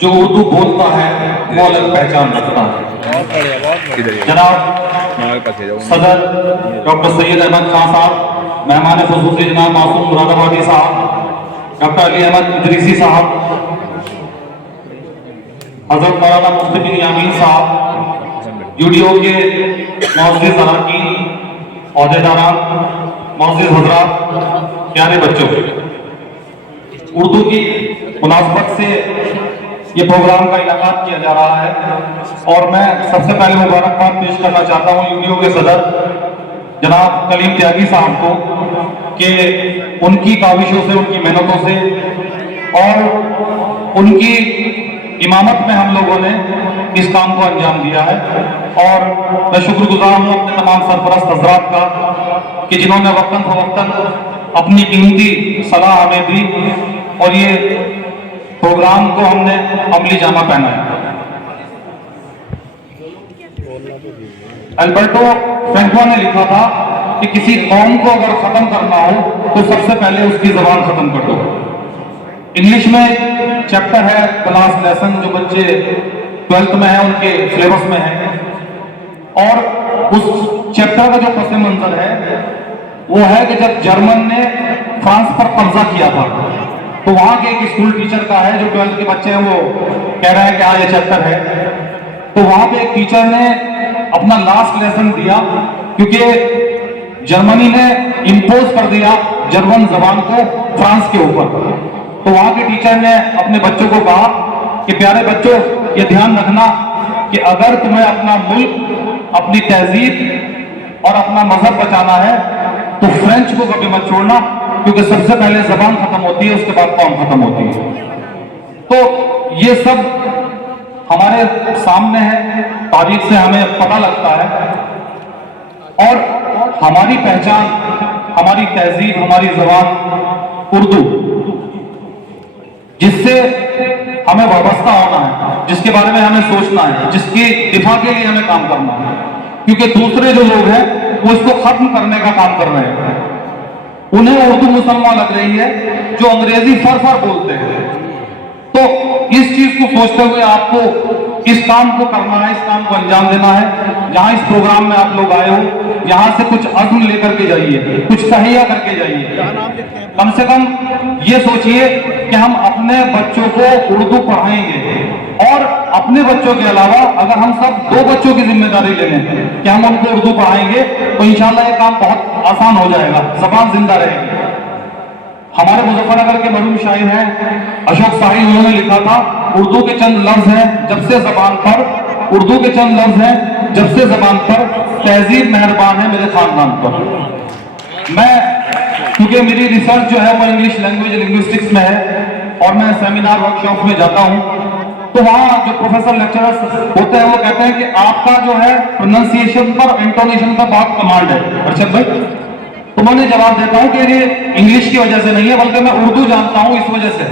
جو اردو بولتا ہے وہ الگ پہچان رکھتا ہے۔ جناب صدر ڈاکٹر سید احمد خان صاحب، مہمان خصوصی جناب معصوم مراد آبادی صاحب، ڈاکٹر علی احمد ادریسی صاحب، حضرت مولانا مفتی بن یامین صاحب، یوڈیو کے معزز اراکین، عہدیداران، معزز حضرات، پیارے بچوں، اردو کی مناسبت سے یہ پروگرام کا انعقاد کیا جا رہا ہے اور میں سب سے پہلے مبارکباد پیش کرنا چاہتا ہوں یوڈیو کے صدر جناب کلیم تیاگی صاحب کو کہ ان کی کاوشوں سے، ان کی محنتوں سے اور ان کی امامت میں ہم لوگوں نے اس کام کو انجام دیا ہے، اور میں شکر گزار ہوں اپنے تمام سرپرست حضرات کا کہ جنہوں نے وقتاً فوقتاً اپنی قیمتی صلاح ہمیں دی اور یہ پروگرام کو ہم نے عملی جامہ پہنا ہے۔ البرٹو فرینکو نے لکھا تھا کہ کسی قوم کو اگر ختم کرنا ہو تو سب سے پہلے اس کی زبان ختم کر دو۔ انگلش میں ایک چیپٹر ہے کلاس لیسن جو بچے 12th میں ہیں ان کے سلیبس میں ہے، اور اس چیپٹر کا جو پس منظر ہے وہ ہے کہ جب جرمن نے فرانس پر قبضہ کیا تھا تو وہاں کے ایک اسکول ٹیچر کا ہے جو 12th کے بچے ہیں، وہ کہہ رہے ہیں کہ یہ چیپٹر ہے، تو وہاں پہ ایک ٹیچر نے اپنا لاسٹ لیسن دیا کیونکہ جرمنی نے امپوز کر دیا جرمن زبان کو فرانس کے اوپر، تو وہاں کے ٹیچر نے اپنے بچوں کو کہا کہ پیارے بچوں یہ دھیان رکھنا کہ اگر تمہیں اپنا ملک، اپنی تہذیب اور اپنا مذہب بچانا ہے تو فرینچ کو کبھی مت چھوڑنا، کیونکہ سب سے پہلے زبان ختم ہوتی ہے اس کے بعد قوم ختم ہوتی ہے۔ تو یہ سب ہمارے سامنے ہے، تاریخ سے ہمیں پتہ لگتا ہے، اور ہماری پہچان، ہماری تہذیب، ہماری زبان اردو، جس سے ہمیں وابستہ ہونا ہے، جس کے بارے میں ہمیں سوچنا ہے، جس کی دفاع کے لیے ہمیں کام کرنا ہے، کیونکہ دوسرے جو لوگ ہیں وہ اس کو ختم کرنے کا کام کر رہے ہیں، انہیں اردو مسلمان لگ رہی ہے جو انگریزی فر بولتے ہیں۔ تو اس چیز کو سوچتے ہوئے آپ کو اس کام کو کرنا ہے، اس کام کو انجام دینا ہے۔ جہاں اس پروگرام میں آپ لوگ آئے ہو یہاں سے کچھ عزم لے کر کے جائیے، کچھ تہیہ کر کے جائیے، کم سے کم یہ سوچئے کہ ہم اپنے بچوں کو اردو پڑھائیں گے، اور اپنے بچوں کے علاوہ اگر ہم سب 2 بچوں کی ذمہ داری لے لیں کہ ہم ان کو اردو پڑھائیں گے تو انشاءاللہ یہ کام بہت آسان ہو جائے گا، زبان زندہ رہے گی۔ ہمارے مظفر نگر کے مرحوم شاعر ہیں اشوک ساحل، انہوں نے لکھا تھا اردو کے چند لفظ ہیں جب سے زبان پر، اردو کے چند لفظ ہیں جب سے زبان پر، تہذیب مہربان ہے میرے خاندان پر۔ میں کیونکہ میری ریسرچ جو ہے وہ انگلش لینگویج لنگوسٹکس میں ہے اور میں سیمینار ورکشاپ میں جاتا ہوں، تو وہاں جو پروفیسر لیکچررز ہوتے ہیں وہ کہتے ہیں کہ آپ کا جو ہے پروننسیشن پر، انٹونیشن کا بہت کمانڈ ہے ارشد بھائی، تو میں نے جواب دیتا ہوں کہ یہ انگلش کی وجہ سے نہیں ہے بلکہ میں اردو جانتا ہوں اس وجہ سے۔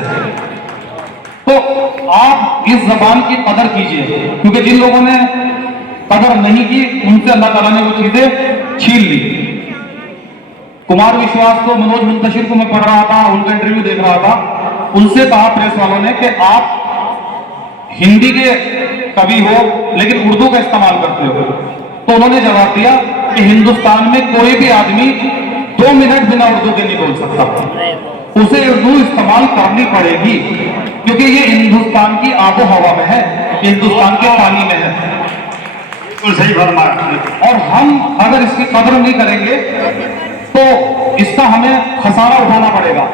تو آپ اس زبان کی قدر کیجئے، کیونکہ جن لوگوں نے قدر نہیں کی ان سے اللہ تعالیٰ نے وہ چیزیں چھین لی۔ کمار وشواس کو، منوج منتشر کو میں پڑھ رہا تھا، ان کا انٹرویو دیکھ رہا تھا، ان سے کہا پریس والوں نے کہ آپ ہندی کے کبھی ہو لیکن اردو کا استعمال کرتے ہو، تو انہوں نے جواب دیا کہ ہندوستان میں کوئی بھی آدمی 2 منٹ بنا اردو کے نہیں بول سکتا، اسے اردو استعمال کرنی پڑے گی کیونکہ یہ ہندوستان کی آب و ہوا میں ہے، ہندوستان کے پانی میں ہے۔ بالکل صحیح فرمایا۔ اور ہم اگر اس کی قدر نہیں کریں گے تو اس کا ہمیں خسارہ اٹھانا پڑے گا۔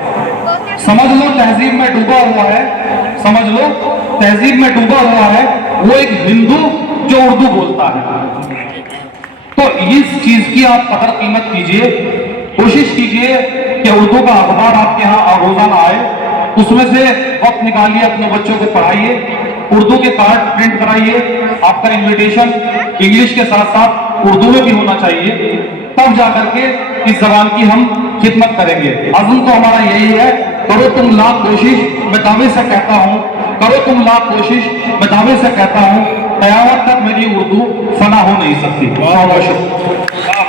سمجھ لو تہذیب میں ڈوبا ہوا ہے، سمجھ لو تہذیب میں ڈوبا ہوا ہے وہ ایک ہندو جو اردو بولتا ہے۔ تو اس چیز کی آپ قدر قیمت کیجئے، کوشش کیجئے کہ اردو کا اخبار آپ کے ہاں روزانہ آئے، اس میں سے وقت نکالیے، اپنے بچوں کو پڑھائیے، اردو کے کارڈ پرنٹ کرائیے، آپ کا انویٹیشن انگلش کے ساتھ ساتھ اردو میں بھی ہونا چاہیے، تب جا کر کے اس زبان کی ہم خدمت کریں گے۔ عزم تو ہمارا یہی ہے، کرو تم لاکھ کوشش، میں دعوے سے کہتا ہوں، کرو تم لاکھ کوشش، میں دعوے سے کہتا ہوں، قیامت تک میری اردو فنا ہو نہیں سکتی۔ بہت بہت شکریہ۔